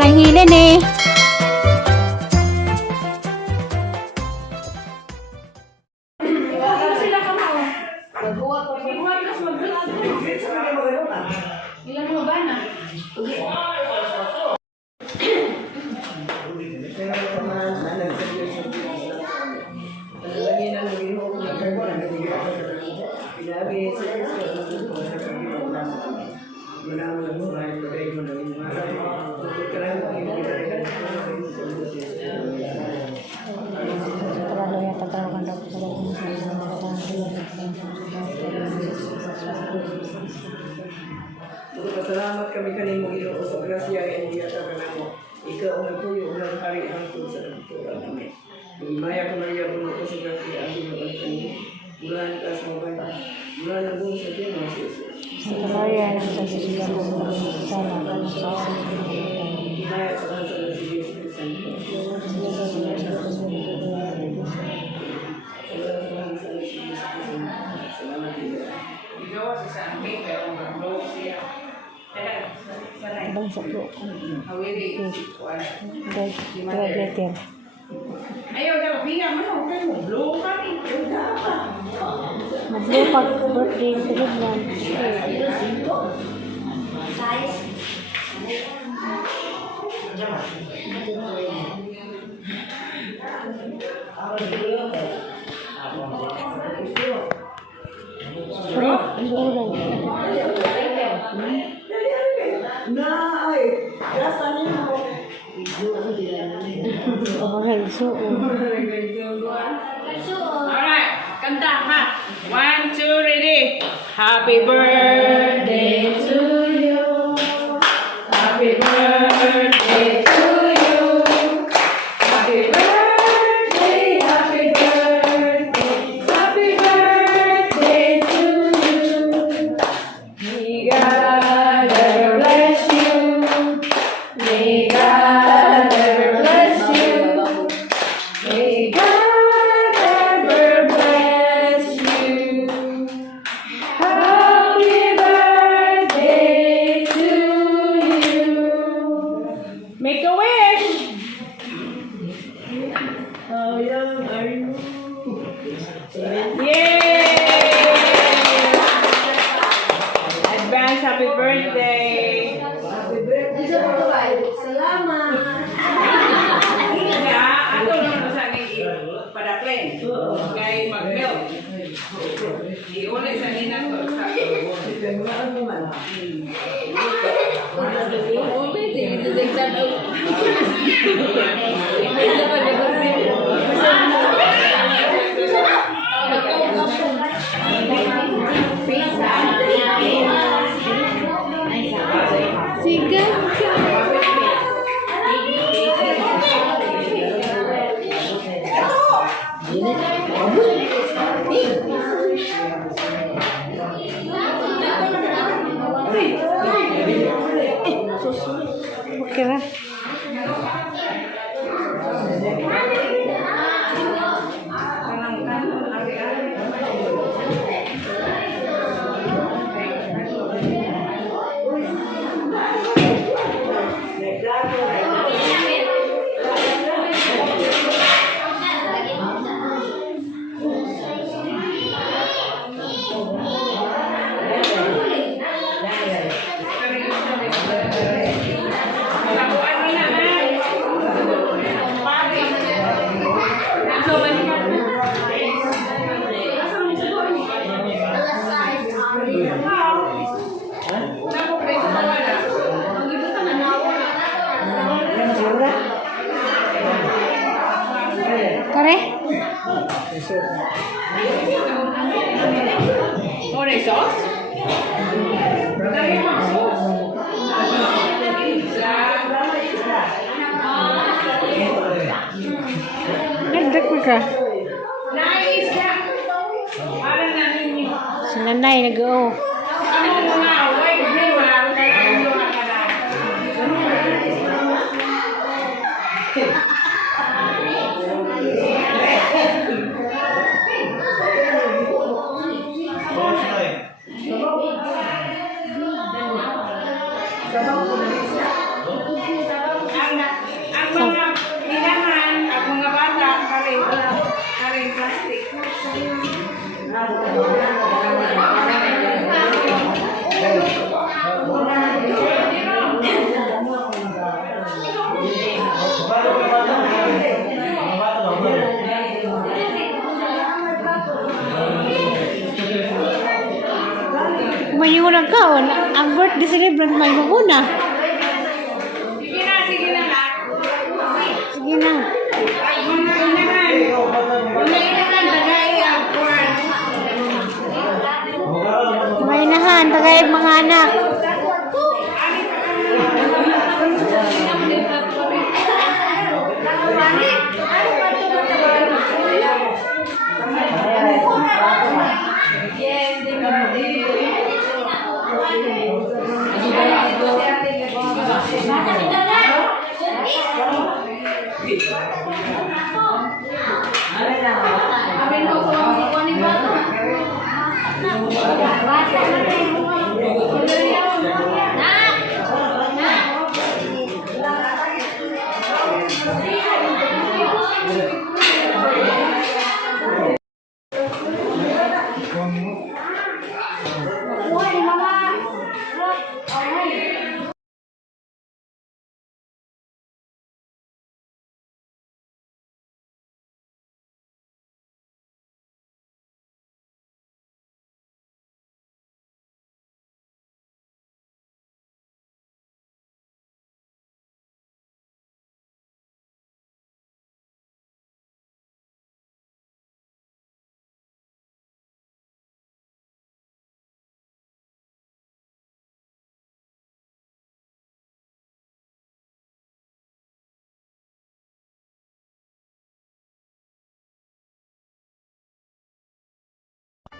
lang hilin eh. Pasalamat kami kanimo Ginoo sa grasya nga iyang kanamo. Ikaw ang nagpuyo ng hari hangtod sa kantura namin. Maya ko Maria puno ko sa grasya ang Ginoo ang kanimo. Bulan ka sa mga bulan na buong sa Ginoo si Jesus. Sa kabayan ng sa sisigang ko sana sa Maya sa kansa ng si Jesus Santo. Abang sa pro. Graduated. Ayaw daw, biya mo, okay mo, blow ka rin. Mag-blow pag birthday sa Lignan. Bro, Nay, grasan niyo. Alright, kanta ha. 1, 2, ready. Happy birthday to you. Happy birthday to you. Happy birthday, happy birthday. Happy birthday to you. May God ever bless you. May God ever bless you. May God ever bless you. Happy birthday to you. Make a wish. Yay! Advance happy birthday. Salamat. Kaya, ako naman sa pada plan. Kay mag-milk. Iulit sa ninan ko. Sige. Okay lah. Kare? More sauce? Dagdag mo ka. Nice ka. Para na ninyo. Si nanay nag-o. Ano mo nga, white green, wala ko tayo ang mga kanal. Sabaw ko na isa. Ang mga inahan, ang mga bata, karing plastic. Mayroon ang kaon. Ang birthday celebrant may una. Sige na lang. Sige na. Mga inahan. Tagay ang corn. Mga inahan, tagay mga anak.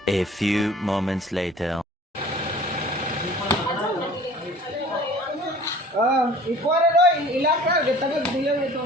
A few moments later. Ikuha na doy, ilakal, gatagag diyan ito.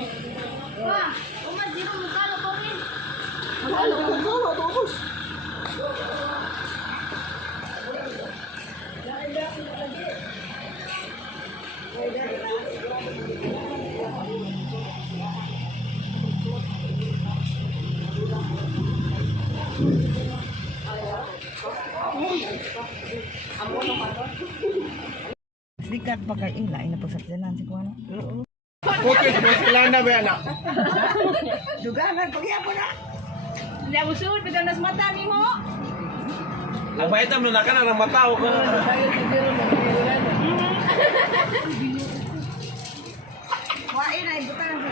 Sikat pa kay ila ina pagsakdanan si kuana. Focus mo sila na ba anak? Dugangan pagyapo na. Hindi ako suot, pero nas mata ni mo. Ang baitam na ka na ng matao ka. Wain ay bukan ang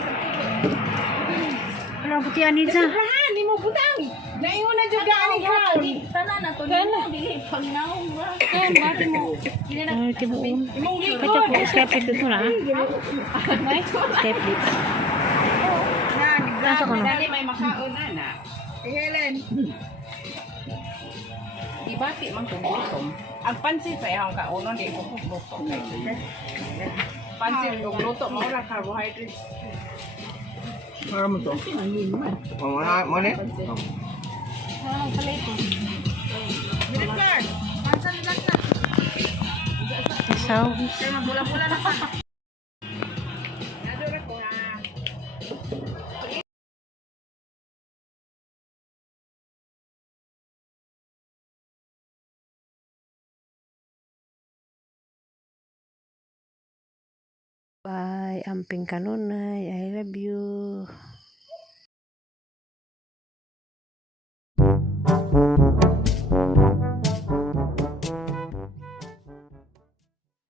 Ano ang putihan nito? Rahan, di mo butang. Naingon na dyan gaan ni crown. tanan na to. Kana dili pagnaong ra. Ay, tibuon. Imong Kaya likod. ko, step ito na. Step lips. Nasa ko na. Dali may makaon na. Helen. Ibati man kung gutom. Ang pansit pa yung kaunon, di ko gutom. Pansit kung luto, maura carbohydrates. Para mo to. Mo ne? Director. Pansan lang na. Isaw. Kaya bula-bula na pa. Nadura ko na. Bye, amping kanunay. I love you.